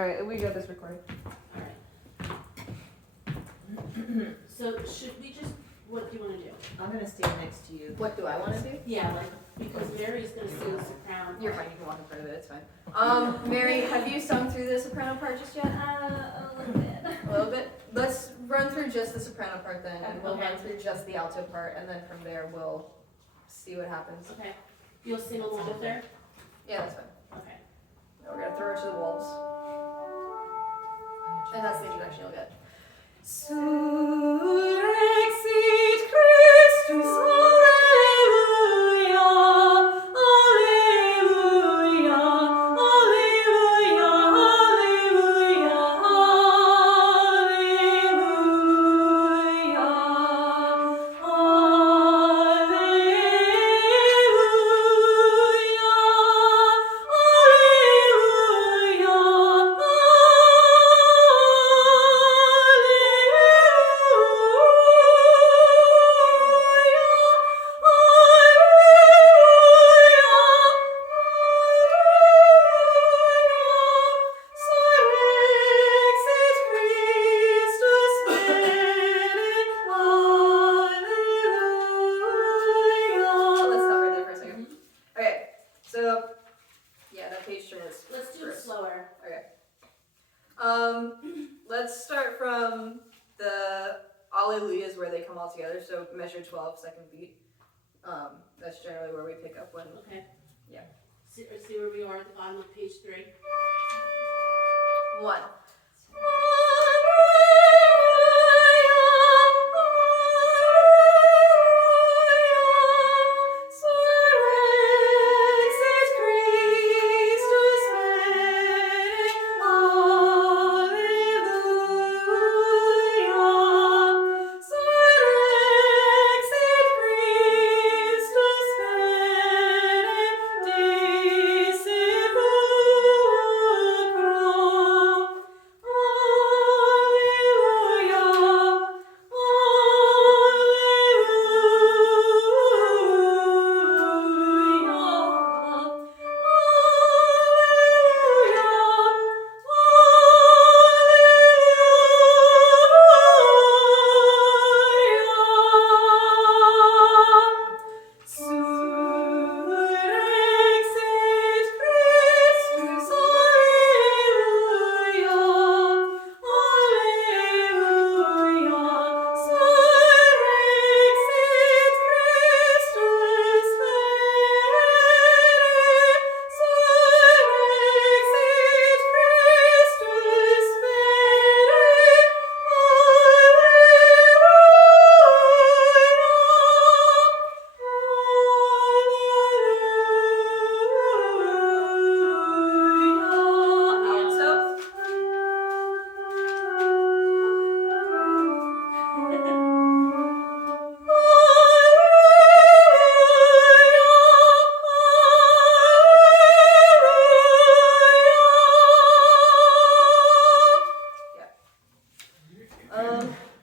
Alright, we got this recording. Alright. So should we just, what do you want to do? I'm gonna stand next to you. What do I want to do? Yeah, like, because Mary's going to sing the soprano. You're fine, you can walk in front of it, it's fine. Mary, have you sung through the soprano part just yet? A little bit. A little bit? Let's run through just the soprano part then, and we'll Okay. run through just the alto part, and then from there we'll see what happens. Okay. You'll sing along with her? Yeah, that's fine. Okay. Now we're gonna throw her to the wolves. And that's the introduction you'll get. Surrexit Christus, Alleluia, Alleluia, Alleluia, Alleluia, Let's stop right there for a second. Okay, so yeah, that page turn is. Let's do it first. slower. Okay. Let's start from the Alleluias where they come all together. So measure 12, second beat. That's generally where we pick up when. Okay. Yeah. See where we are at the bottom of page 3. 1.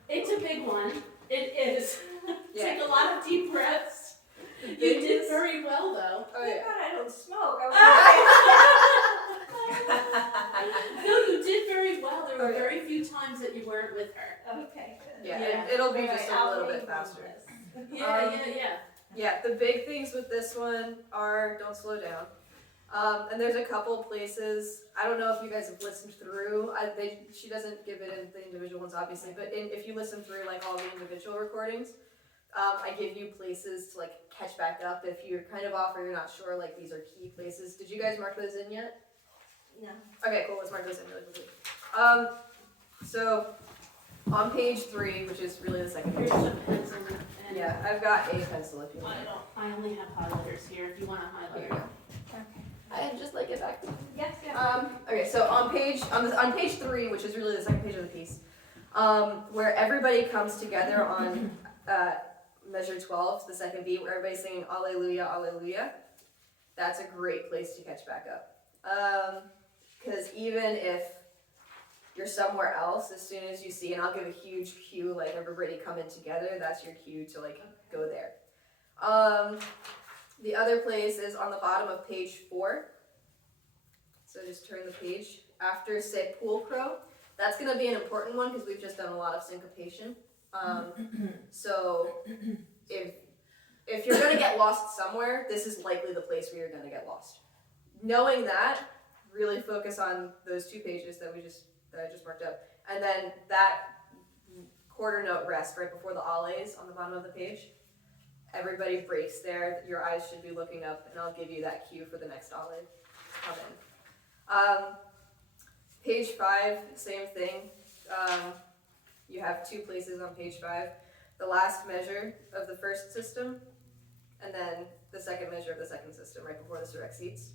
It's a big one. It is. Yeah. Take a lot of deep breaths. The You big did is- very well, though. Oh Thank yeah. God I don't smoke. No, you did very well. There were Okay. very few times that you weren't with her. Okay, good. Yeah, Yeah. it'll be Alright, just I'll a little leave bit on faster. this. Yeah. Yeah, the big things with this one are don't slow down. And there's a couple places, I don't know if you guys have listened through, she doesn't give it in the individual ones obviously, but if you listen through like all the individual recordings, I give you places to like catch back up if you're kind of off or you're not sure, like these are key places. Did you guys mark those in yet? No. Okay, cool, let's mark those in really quickly. So on page 3, which is really the second Here's page. some pencil and Yeah, I've got a pencil if you want. I only have highlighters here if you want a Here you highlighter. go. I just like it back. Yes, yes. Okay, so on page 3, which is really the second page of the piece, where everybody comes together on measure 12, the second beat, where everybody's singing Alleluia, Alleluia. That's a great place to catch back up. Because even if you're somewhere else, as soon as you see, and I'll give a huge cue, like everybody coming together, that's your cue to like go there. The other place is on the bottom of page 4. So just turn the page after say pulcro, that's going to be an important one because we've just done a lot of syncopation. So if you're going to get lost somewhere, this is likely the place where you're going to get lost. Knowing that, really focus on those 2 pages that I just marked up, and then that quarter note rest right before the allays on the bottom of the page. Everybody breaks there. Your eyes should be looking up, and I'll give you that cue for the next allay to come in. Page 5, same thing. You have 2 places on page 5. The last measure of the first system, and then the second measure of the second system right before the Surrexits.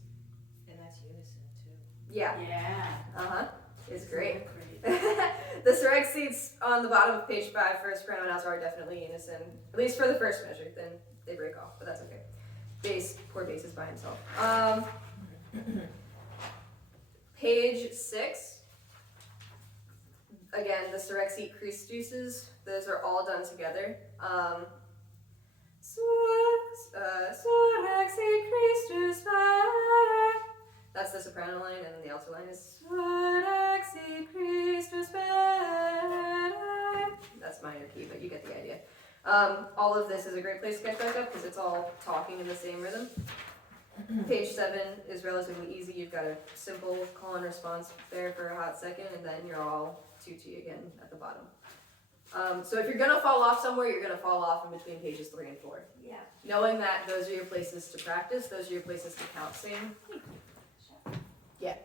And that's unison too. Yeah. Yeah. It's great. Great. The Surrexits on the bottom of page 5 for soprano and alto are definitely unison, at least for the first measure. Then they break off, but that's okay. Poor bass is by himself. Page 6. Again, the Surrexit Christuses. Those are all done together. Surrexit Christus. That's the soprano line, and then the alto line is Surrexit Christus. That's minor key, but you get the idea. All of this is a great place to get back up because it's all talking in the same rhythm. Page 7 is relatively easy. You've got a simple call and response there for a hot second, and then you're all tutti again at the bottom. So if you're gonna fall off somewhere, you're gonna fall off in between pages 3 and 4. Yeah. Knowing that those are your places to practice, those are your places to count sing. Yeah.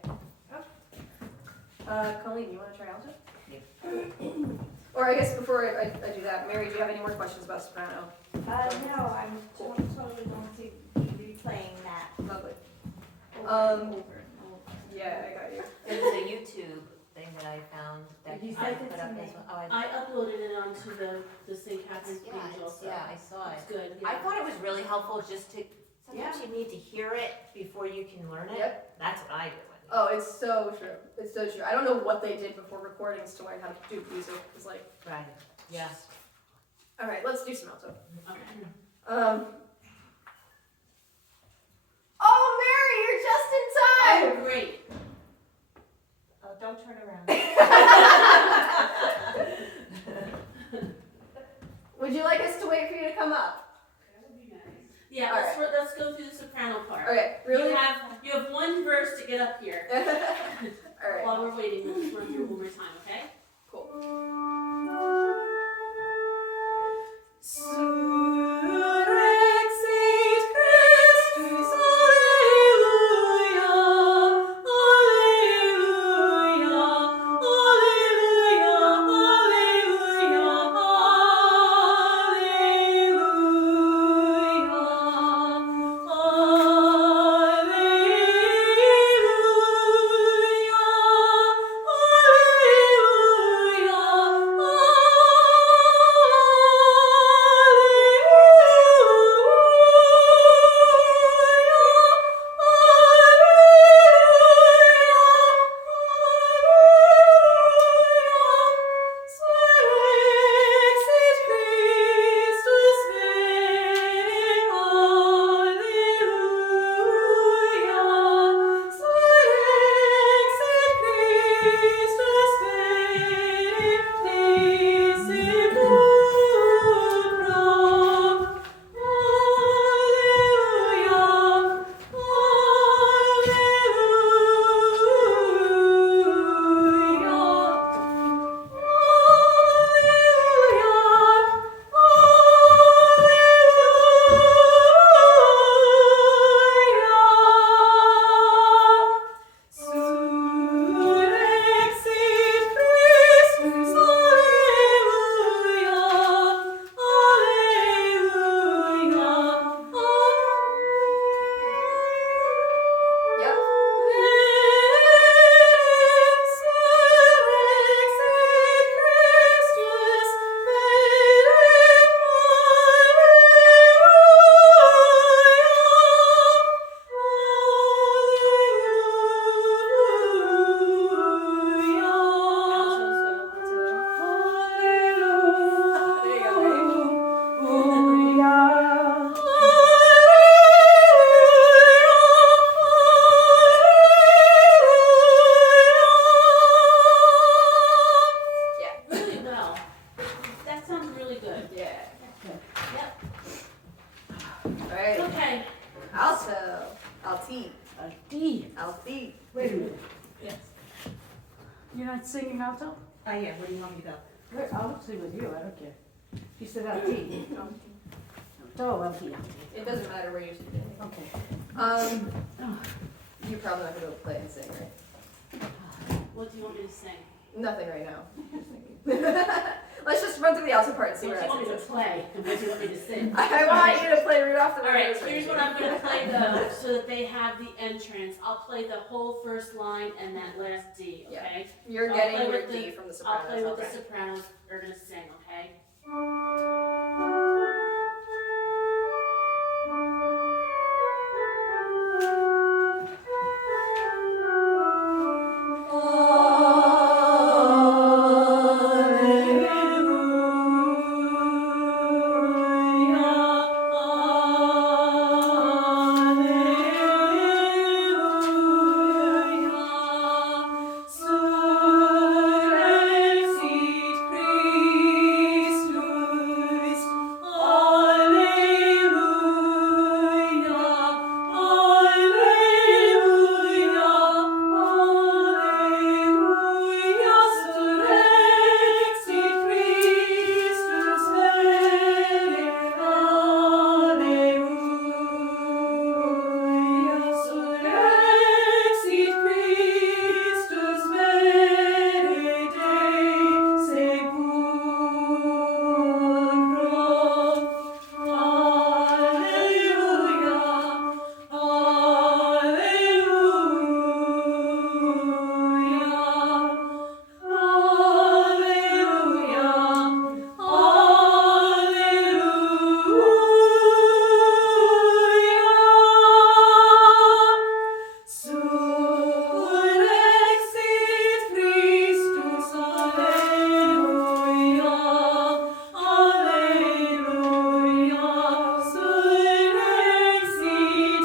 Colleen, you want to try alto? Or I guess before I do that, Mary, do you have any more questions about soprano? No, I'm totally going to be replaying that Lovely. over and over. Yeah, I got you. There's a YouTube thing that I found that You you sent it put to up me. as well. Oh, I uploaded it onto the St. Catherine's page also. yeah, I saw It's it. good. I Yeah. thought it was really helpful just to, sometimes Yeah. you need to hear it before you can learn it. Yep. That's what I do. Oh, it's so true. It's so true. I don't know what they did before recordings to learn how to do music. It's like, Right. Yes. all right, let's do some alto. Okay. Oh, Mary, you're just in time. Oh, great. Oh, don't turn around. Would you like us to wait for you to come up? Yeah, All let's go through the soprano part. Okay, really? You have 1 verse to get up here. All right. While we're waiting, we'll just run through it one more time, okay? Cool. Surrexit Christus, alleluia, alleluia, alleluia, alleluia, alleluia, alleluia. You're not singing alto? I am, where do you want me to go? Good, I'll sing with you, I don't care. She said alti. Oh, alti. It doesn't matter where you're sitting. Okay. You're probably not gonna be able to play and sing, right? What do you want me to sing? Nothing right now. Just thinking. Let's just run through the alto part and see What where do you want me it to is. play? And what do you want me to sing? I want you to play Rudolph the Alright, Red-Nosed here's what Reindeer. I'm gonna play though, so that they have the entrance. I'll play the whole first line and that last D, Yeah. okay? You're I'll getting play your with D the- from the I'll sopranos. play what the okay. sopranos are gonna sing, okay? Surrexit Christus, Alleluia, Alleluia, Alleluia, Surrexit Christus, Alleluia, Surrexit Christus, Surrexit Christus, Alleluia, Alleluia, Surrexit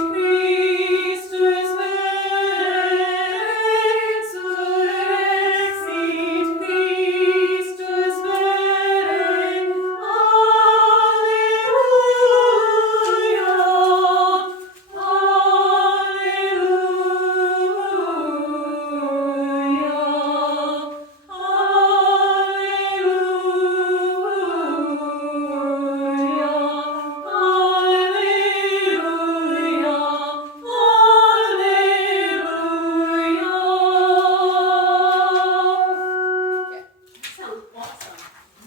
Christus, Surrexit Christus, Sounds awesome.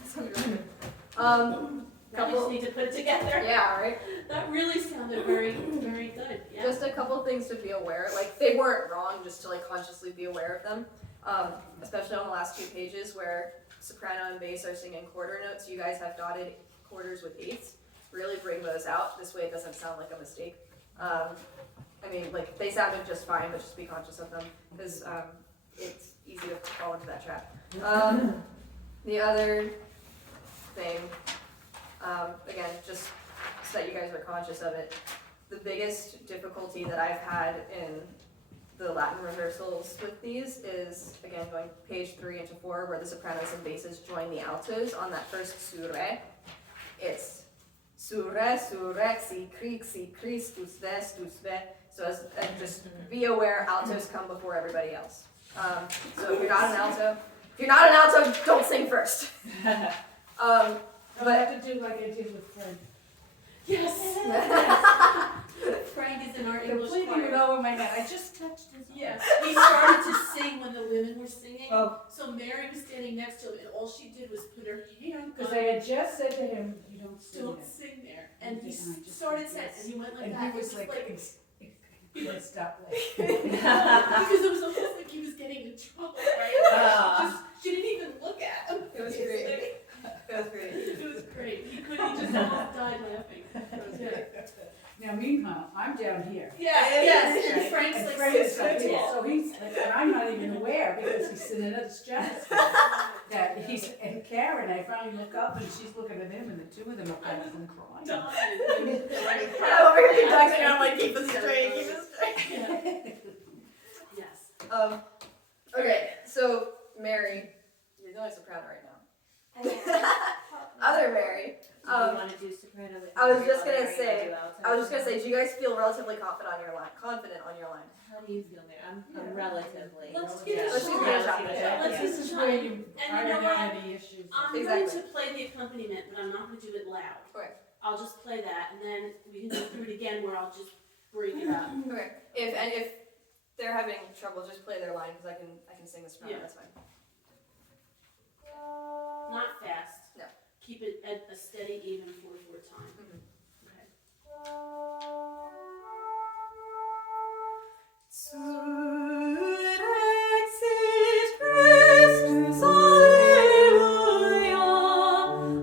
Sounds really good. Now we just need to put it together. Yeah, right? That really sounded very, very good, yeah. Just a couple things to be aware, like they weren't wrong, just to like consciously be aware of them. Especially on the last two pages where soprano and bass are singing quarter notes, you guys have dotted quarters with eighths. Really bring those out, this way it doesn't sound like a mistake. I mean, like they sounded just fine, but just be conscious of them, because it's easy to fall into that trap. The other thing, again, just so that you guys are conscious of it, the biggest difficulty that I've had in the Latin rehearsals with these is, again, going page 3 into 4, where the sopranos and basses join the altos on that first surre. It's surre, surrexi, crixi, Christus, vestus, ve. So just be aware, altos come before everybody else. So if you're not an alto, don't sing first. I have to do like I did with Frank. Yes. Frank is in our English Completely choir. went over my head, I just touched his. Yes, he started to sing when the women were singing. Oh. So Mary was standing next to him, and all she did was put her hand Because on I had just said to him, you don't sing don't it. sing there, and he And I just started did saying, this. and he went like And that. he It was like, let's stop laughing. because it was almost like he was getting in trouble, right? She didn't even look at him. It was great. It was great. It was great. He just almost died laughing. It was good. Now meanwhile, I'm down here. Yeah, yes, and Right? Frank's And like Frank is 6 up foot here, tall. so he's, and I'm not even aware because he's in another stratosphere. That he's, and Karen, I finally look up and she's looking at him and the two of them are kind of crying. Dying. I'm over here conducting, I'm like, keep it straight, keep it straight. Yes. Okay, so Mary, you're the only soprano right now. Other Mary, Do you want to do soprano with I was me, just or gonna are you say- do alto? I was just gonna say, do you guys feel relatively confident on your line? How do you feel, Mary? I'm relatively. Let's give it a Let's shot. give it a shot. Let's No, where you and are you know what? having any issues. I'm going Exactly. to play the accompaniment, but I'm not going to do it loud. Okay. I'll just play that, and then we can go through it again where I'll just break it up. Okay. If they're having trouble, just play their line because I can sing the soprano. Yeah. That's fine. Not fast. No. Keep it at a steady, even 4/4 time. Mhm. Okay. Surrexit Christus, Alleluia,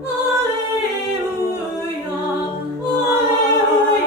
Alleluia, Alleluia,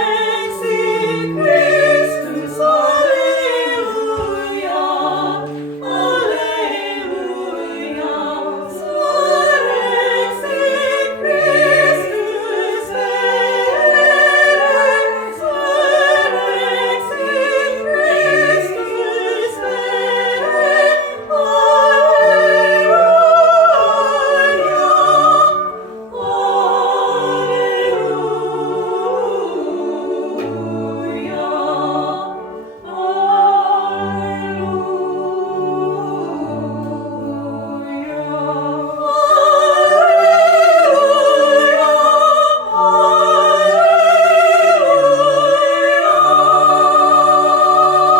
Surrexit Christus, Alleluia, Alleluia, Surrexit Christus, Surrexit Christus,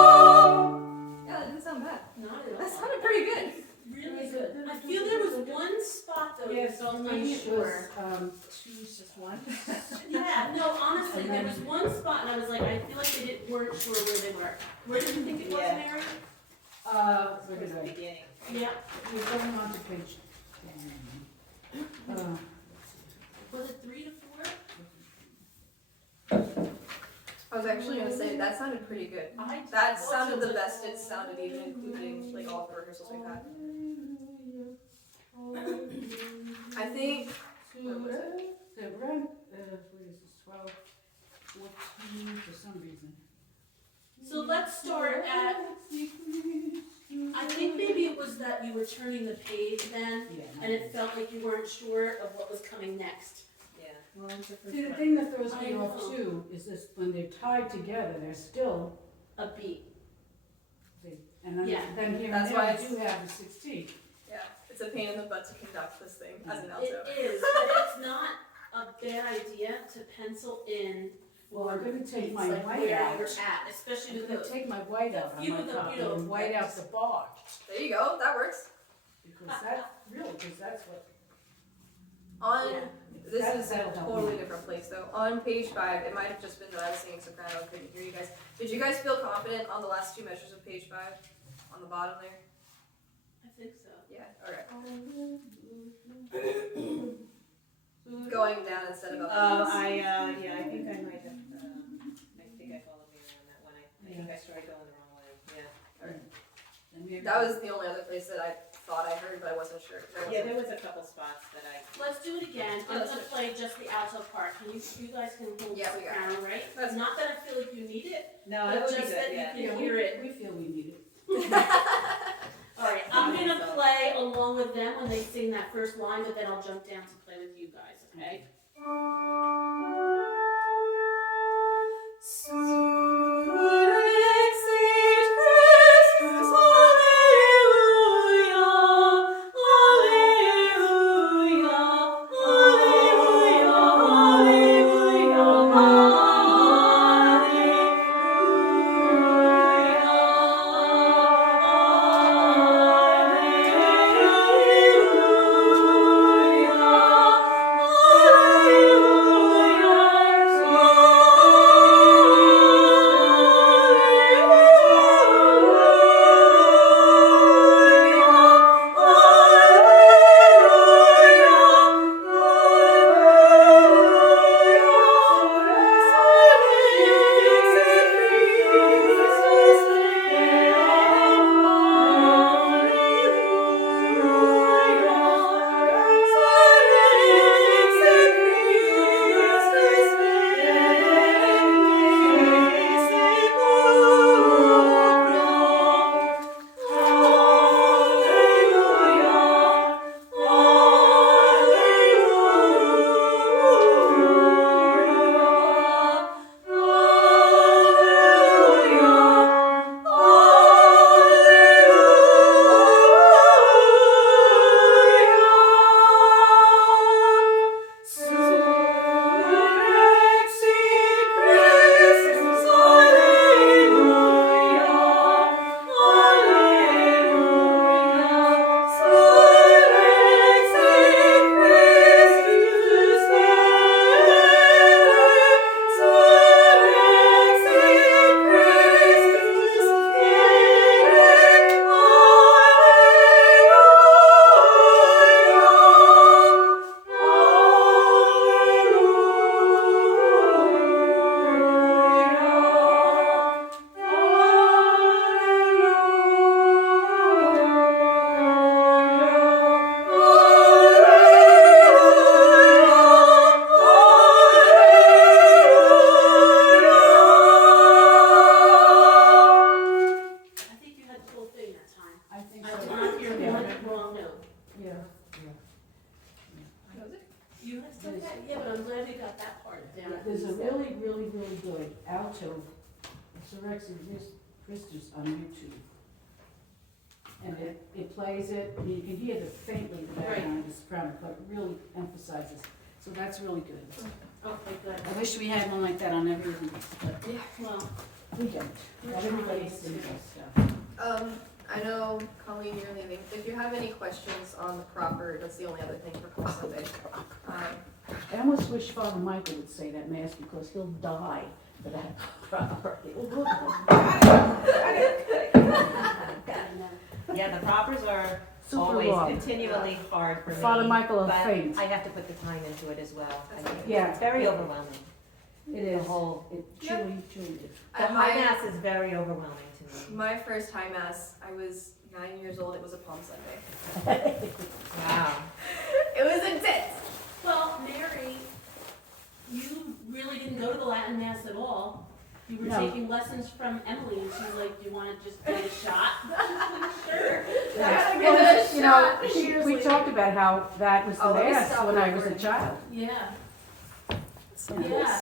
Yeah, that didn't sound bad. Not at all. That sounded pretty good. Really good. I feel there was one spot though Yes, that felt for me it unsure. was, two, just one. Yeah, no, honestly, there was one spot and I was like, I feel like weren't sure where they were. Where did you think it was, Yeah. Mary? Where did I? Beginning. Yeah. We're going on to page 10. Was it 3 to 4? I was actually gonna say that sounded pretty good. That sounded the best it sounded, even including like all the rehearsals we've had. I think. Where was it? The run, what is this, 12, 14, for some reason. So let's start at, I think maybe it was that you were turning the page then, Yeah. and it felt like you weren't sure of what was coming next. Yeah. Well, it's the first See, the one. thing that throws me I off know. too is this, when they're tied together, they're still, A beat. and then, Yeah. then here and That's there, why I it's- do have the 16. Yeah, it's a pain in the butt to conduct this thing as an It alto. is, but it's not a bad idea to pencil in Well, I'm gonna take beats, my like white where out. you're at, especially I'm with gonna those. take my white out on few my of the, copy you know, and white out the bar, There you go, that works. because that's what. On Yeah. this is a that'll help totally me. different place though. On page 5, it might have just been that I was singing soprano. I couldn't hear you guys. Did you guys feel confident on the last two measures of page 5? On the bottom there? I think so. Yeah. Okay. Going down instead of up. I think I might have, I think I followed me around that one. I think I started going the wrong way, yeah. And we have- That was the only other place that I thought I heard, but I wasn't sure. 'Cause I Yeah, wasn't- there was a couple spots that I, Let's do it again. I'm let's gonna do it. play just the alto part. Can you guys can hold Yeah, the we got soprano, right? That's- Not that I feel like you need it, no, but that would be just that good, you yeah. can Yeah, hear it. we feel we need it. Alright, I'm gonna play along with them when they sing that first line, but then I'll jump down to play with you guys, okay? Surrexit Christus, Alleluia. good, alto, Surrexit Christus on YouTube. And it plays it, I mean, you can hear the faintly the background of the soprano, but it really emphasizes. So that's really good. Okay, good. I wish we had one like that on everything, but Well, we don't. Not everybody sings that stuff. I know, Colleen, you're leaving. If you have any questions on the proper, that's the only other thing for Call Sunday. I almost wish Father Michael would say that mass because he'll die for that proper. Yeah, the propers are Super always long. continually hard for me. Father Michael will but faint. I have to put the time into it as well. I mean, Yeah. It's very overwhelming. It is. The whole, It truly, truly is. the high mass is very overwhelming to me. My first high mass, I was 9 years old. It was a Palm Sunday. Wow. It was intense. well, Mary, you really didn't go to the Latin Mass at all. You were No. taking lessons from Emily, and she's like, "You want to just give it a shot?" Sure. I Well, gotta give it a you know, shot. we talked about how that was the Oh, let me mass stop when I was a recording. child. Yeah. So Yeah.